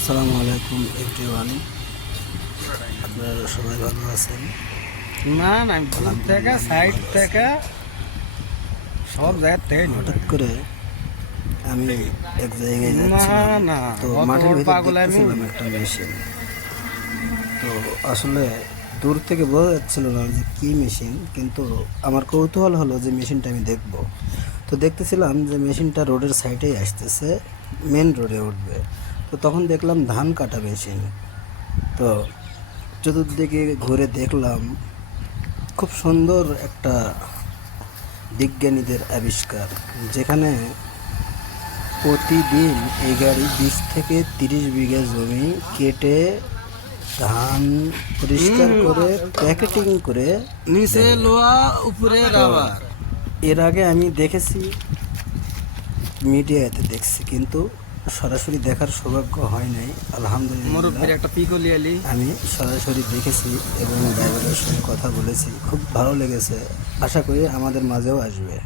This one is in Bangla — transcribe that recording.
আসসালামু আলাইকুম এভরিওয়ান, আপনারা সবাই ভালো আছেন? না না, দূর থেকে আলহামদুলিল্লাহ, সাইড ভালো আছি। থেকে সব জায়গার থেকে হঠাৎ করে আমি এক জায়গায় না যাচ্ছিলাম, না, তো অত মাঠের বড় ভিতর পাগল আমি। দেখতেছিলাম একটা মেশিন। তো আসলে দূর থেকে বোঝা যাচ্ছিল না যে কী মেশিন, কিন্তু আমার কৌতূহল হলো যে মেশিনটা আমি দেখব। তো দেখতেছিলাম যে মেশিনটা রোডের সাইডেই আসতেছে, মেন রোডে উঠবে। তো তখন দেখলাম ধান কাটা মেশিন। তো চতুর্দিকে ঘুরে দেখলাম, খুব সুন্দর একটা বিজ্ঞানীদের আবিষ্কার, যেখানে প্রতিদিন এই গাড়ি 20 থেকে 30 বিঘা জমি কেটে ধান পরিষ্কার করে প্যাকেটিং করে নিচে দেবে। লোহা, উপরে তো রাবার। এর আগে আমি দেখেছি, মিডিয়াতে দেখছি, কিন্তু সরাসরি দেখার সৌভাগ্য হয় নাই। আলহামদুলিল্লাহ, মুরব্বীর একটা পিকলি আলি। আমি সরাসরি দেখেছি এবং ড্রাইভারের সঙ্গে কথা বলেছি, খুব ভালো লেগেছে। আশা করি আমাদের মাঝেও আসবে।